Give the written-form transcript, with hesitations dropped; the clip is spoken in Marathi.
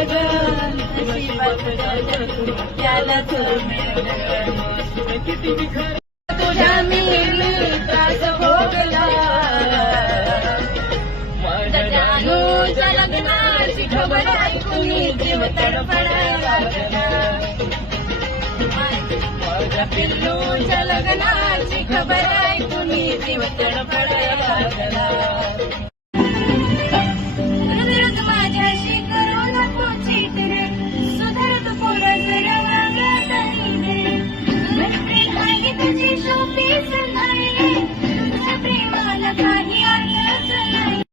ग त्याला तुझ्या मी त्रास भोगला माझ्या जानूच्या लग्नाची खबर ऐकून जीव तडफडायला माझ्या पिल्लूच्या लग्नाची खबर ऐकून जीव तडफडायला